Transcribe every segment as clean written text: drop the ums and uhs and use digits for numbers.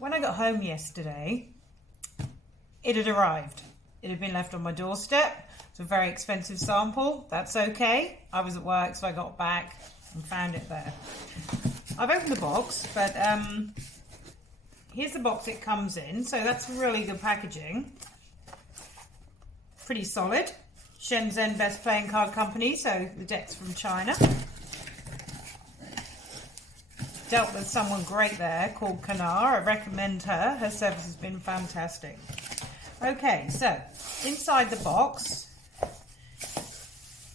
when I got home yesterday, it had arrived. It had been left on my doorstep. It's a very expensive sample. That's okay. I was at work, so I got back and found it there. I've opened the box, but here's the box it comes in. So that's really good packaging. Pretty solid. Shenzhen Best Playing Card Company, so the deck's from China. Dealt with someone great there called Kanar. I recommend her. Her service has been fantastic. Okay, so inside the box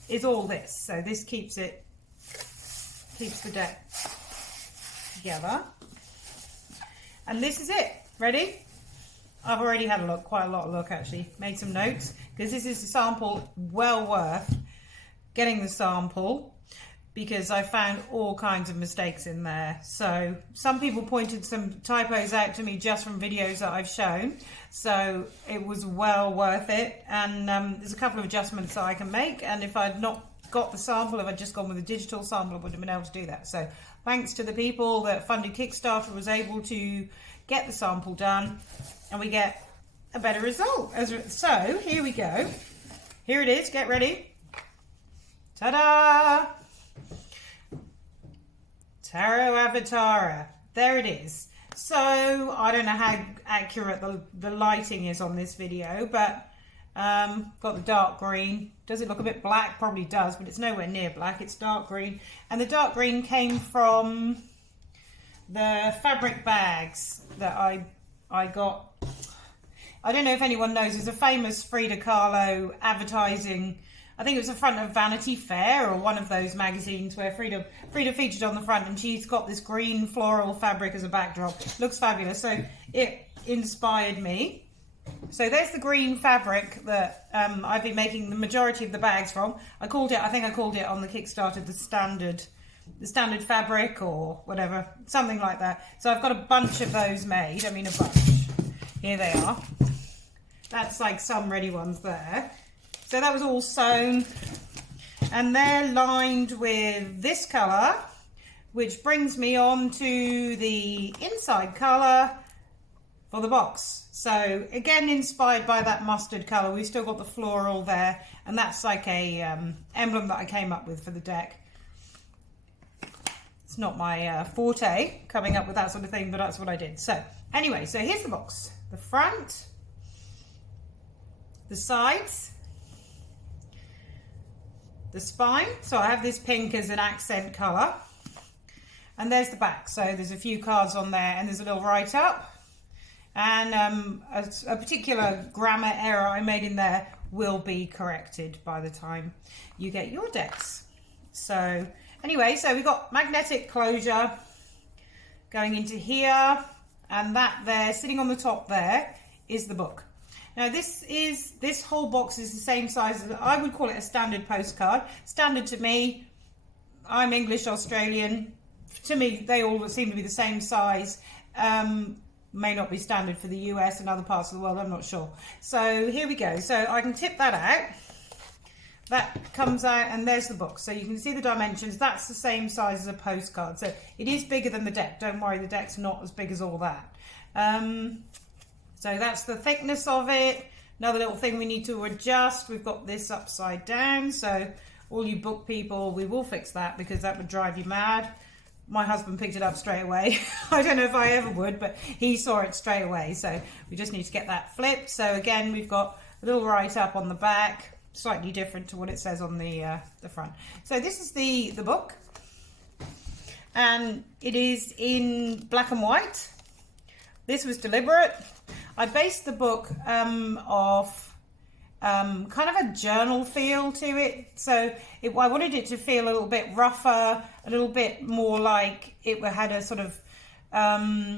is all this. So this keeps the deck together. And this is it. Ready? I've already had a look, quite a lot of look actually. Made some notes because this is a sample well worth getting the sample, because I found all kinds of mistakes in there. So some people pointed some typos out to me just from videos that I've shown. So it was well worth it. And there's a couple of adjustments that I can make. And if I'd not got the sample, if I'd just gone with a digital sample, I wouldn't have been able to do that. So thanks to the people that funded Kickstarter, was able to get the sample done and we get a better result. So here we go. Here it is. Get ready. Ta-da! Tarot Avatara. There it is. So I don't know how accurate the lighting is on this video, but got the dark green. Does it look a bit black? Probably does, but it's nowhere near black. It's dark green. And the dark green came from the fabric bags that I got. I don't know if anyone knows, there's a famous Frida Kahlo advertising. I think it was the front of Vanity Fair or one of those magazines where Frida featured on the front, and she's got this green floral fabric as a backdrop. Looks fabulous. So it inspired me. So there's the green fabric that I've been making the majority of the bags from. I think I called it on the Kickstarter the standard fabric or whatever, something like that. So I've got a bunch of those made. I mean, a bunch. Here they are. That's like some ready ones there. So that was all sewn, and they're lined with this colour, which brings me on to the inside colour for the box. So again, inspired by that mustard colour. We've still got the floral there, and that's like a emblem that I came up with for the deck. It's not my forte, coming up with that sort of thing, but that's what I did. So anyway, so here's the box. The front, the sides, the spine. So I have this pink as an accent colour, and there's the back. So there's a few cards on there, and there's a little write-up, and a particular grammar error I made in there will be corrected by the time you get your decks. So anyway, so we've got magnetic closure going into here, and that there sitting on the top there is the book. Now this whole box is the same size as, I would call it a standard postcard. Standard to me, I'm English Australian. To me, they all seem to be the same size. May not be standard for the US and other parts of the world, I'm not sure. So here we go. So I can tip that out. That comes out, and there's the book. So you can see the dimensions. That's the same size as a postcard. So it is bigger than the deck. Don't worry, the deck's not as big as all that. So that's the thickness of it. Another little thing we need to adjust. We've got this upside down. So all you book people, we will fix that because that would drive you mad. My husband picked it up straight away. I don't know if I ever would, but he saw it straight away. So we just need to get that flipped. So again, we've got a little write-up on the back, slightly different to what it says on the front. So this is the book, and it is in black and white. This was deliberate. I based the book off kind of a journal feel to it. So I wanted it to feel a little bit rougher, a little bit more like it had a sort of, I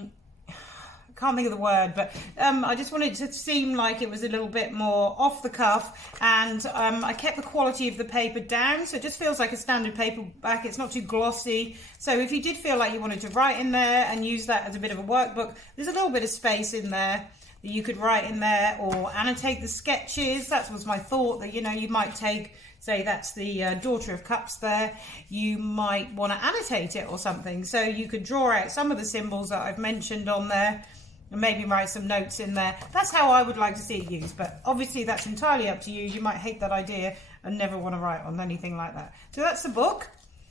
can't think of the word, but I just wanted it to seem like it was a little bit more off the cuff, and I kept the quality of the paper down, so it just feels like a standard paperback. It's not too glossy. So if you did feel like you wanted to write in there and use that as a bit of a workbook, there's a little bit of space in there that you could write in there or annotate the sketches. That was my thought, that, you know, you might take, say that's the Daughter of Cups there, you might want to annotate it or something. So you could draw out some of the symbols that I've mentioned on there and maybe write some notes in there. That's how I would like to see it used, but obviously that's entirely up to you. You might hate that idea and never want to write on anything like that. So that's the book.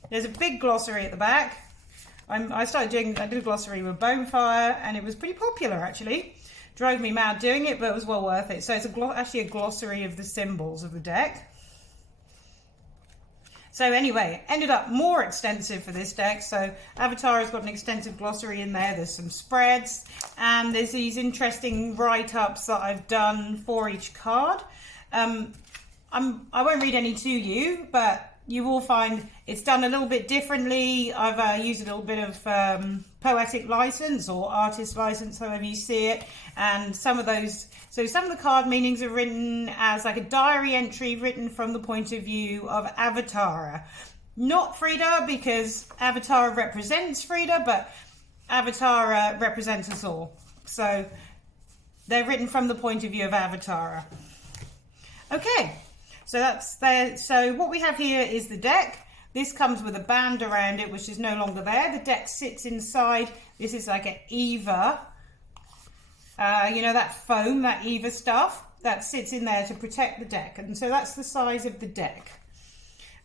There's a big glossary at the back. I did a glossary with Bonefire, and it was pretty popular actually. Drove me mad doing it, but it was well worth it. So it's actually a glossary of the symbols of the deck. So anyway, ended up more extensive for this deck. So Avatara's got an extensive glossary in there. There's some spreads, and there's these interesting write-ups that I've done for each card. I won't read any to you, but you will find it's done a little bit differently. I've used a little bit of poetic license or artist license, however you see it. And some of those, so some of the card meanings are written as like a diary entry written from the point of view of Avatara. Not Frida, because Avatara represents Frida, but Avatara represents us all. So they're written from the point of view of Avatara. Okay. So that's there. So what we have here is the deck. This comes with a band around it, which is no longer there. The deck sits inside. This is like an Eva, you know, that foam, that Eva stuff that sits in there to protect the deck. And so that's the size of the deck.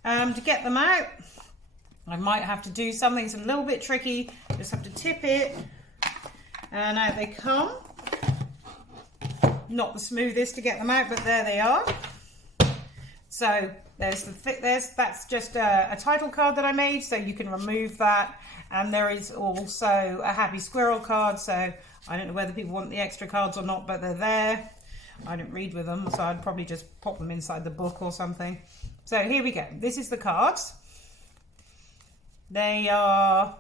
To get them out, I might have to do something. It's a little bit tricky. Just have to tip it, and out they come. Not the smoothest to get them out, but there they are. So that's just a title card that I made, so you can remove that. And there is also a Happy Squirrel card, so I don't know whether people want the extra cards or not, but they're there. I didn't read with them, so I'd probably just pop them inside the book or something. So here we go. This is the cards. They are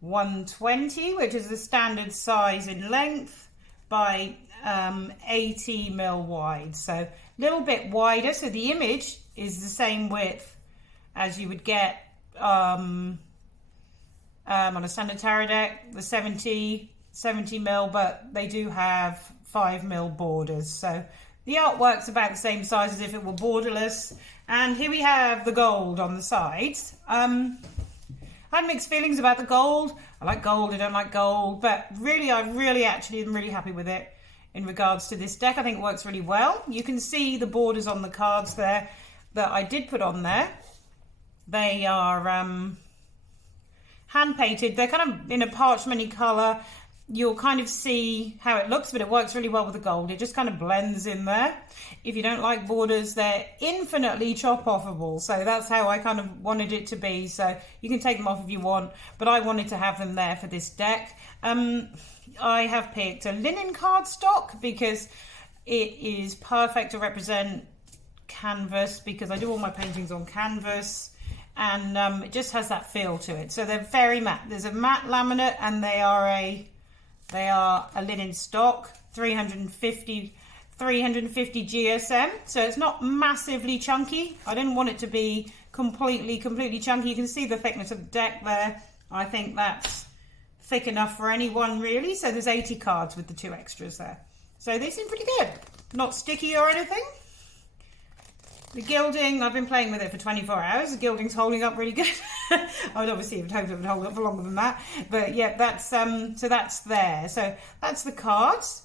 120, which is the standard size in length, by 80 mil wide. So a little bit wider. So the image is the same width as you would get on a standard tarot deck, the 70 mil, but they do have 5 mil borders. So the artwork's about the same size as if it were borderless. And here we have the gold on the sides. I had mixed feelings about the gold. I like gold, I don't like gold, but really, I really actually am really happy with it in regards to this deck. I think it works really well. You can see the borders on the cards there that I did put on there. They are hand painted. They're kind of in a parchmenty colour. You'll kind of see how it looks, but it works really well with the gold. It just kind of blends in there. If you don't like borders, they're infinitely chop-offable. So that's how I kind of wanted it to be. So you can take them off if you want, but I wanted to have them there for this deck. I have picked a linen cardstock because it is perfect to represent canvas, because I do all my paintings on canvas, and it just has that feel to it. So they're very matte. There's a matte laminate, and they are a linen stock, 350 GSM. So it's not massively chunky. I didn't want it to be completely chunky. You can see the thickness of the deck there. I think that's thick enough for anyone really. So there's 80 cards with the 2 extras there. So they seem pretty good. Not sticky or anything. The gilding, I've been playing with it for 24 hours. The gilding's holding up really good. I would obviously have hoped it would hold up for longer than that. But yeah, that's so that's there. So that's the cards.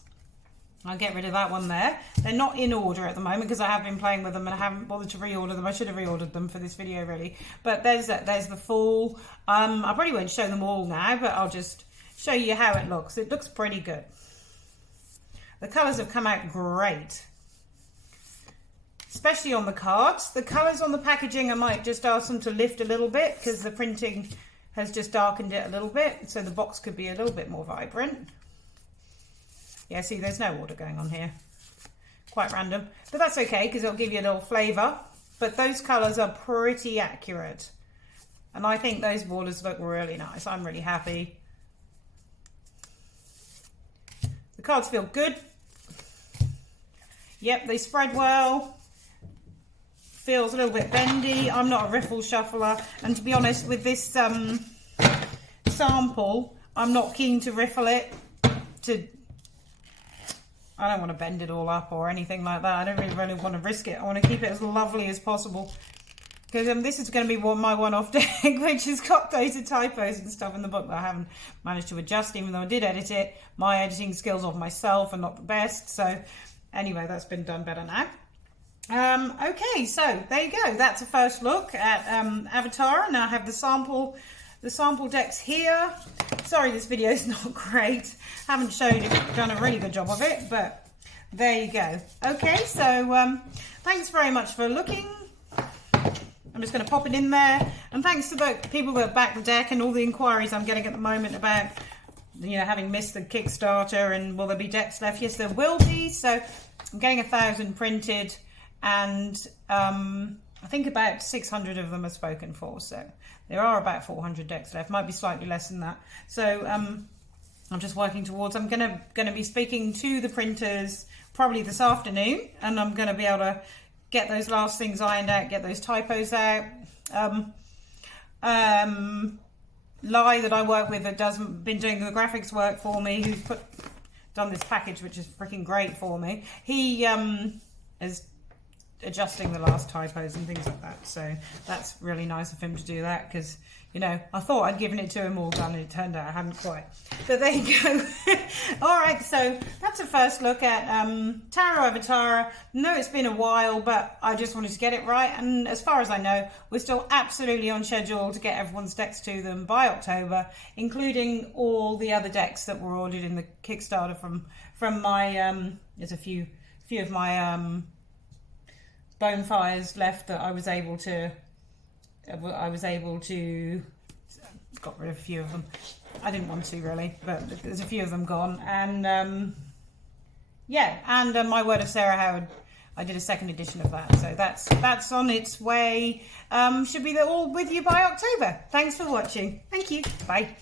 I'll get rid of that one there. They're not in order at the moment because I have been playing with them and I haven't bothered to reorder them. I should have reordered them for this video really. But there's the full. I probably won't show them all now, but I'll just show you how it looks. It looks pretty good. The colours have come out great, especially on the cards. The colours on the packaging, I might just ask them to lift a little bit because the printing has just darkened it a little bit, so the box could be a little bit more vibrant. Yeah, see, there's no order going on here. Quite random, but that's okay because it'll give you a little flavour. But those colours are pretty accurate, and I think those borders look really nice. I'm really happy. The cards feel good. Yep, they spread well. Feels a little bit bendy. I'm not a riffle shuffler, and to be honest with this sample, I'm not keen to riffle it. I don't want to bend it all up or anything like that. I don't really want to risk it. I want to keep it as lovely as possible. because this is going to be my one-off deck, which has got loads of typos and stuff in the book that I haven't managed to adjust, even though I did edit it. My editing skills of myself are not the best, so anyway, that's been done better now. Okay, so there you go. That's a first look at Avatara. Now I have the sample decks here. Sorry, this video is not great. Haven't done a really good job of it, but there you go. Okay, so thanks very much for looking. I'm just going to pop it in there, and thanks to the people that back the deck and all the inquiries I'm getting at the moment about, you know, having missed the Kickstarter and will there be decks left? Yes, there will be. So I'm getting 1,000 printed, and I think about 600 of them are spoken for. So there are about 400 decks left. Might be slightly less than that. So I'm just working towards. I'm gonna be speaking to the printers probably this afternoon, and I'm gonna be able to get those last things ironed out, get those typos out. Lai that I work with that been doing the graphics work for me, who's done this package, which is freaking great for me. He is adjusting the last typos and things like that, so that's really nice of him to do that, because, you know, I thought I'd given it to him all done and it turned out I hadn't quite. But there you go. All right, so that's a first look at Tarot Avatara. No, it's been a while, but I just wanted to get it right, and as far as I know, we're still absolutely on schedule to get everyone's decks to them by October, including all the other decks that were ordered in the Kickstarter from my there's a few of my bonfires left that I was able to got rid of a few of them. I didn't want to really, but there's a few of them gone. And yeah, and My Word of Sarah Howard, I did a second edition of that, so that's on its way. Should be all with you by October. Thanks for watching. Thank you. Bye.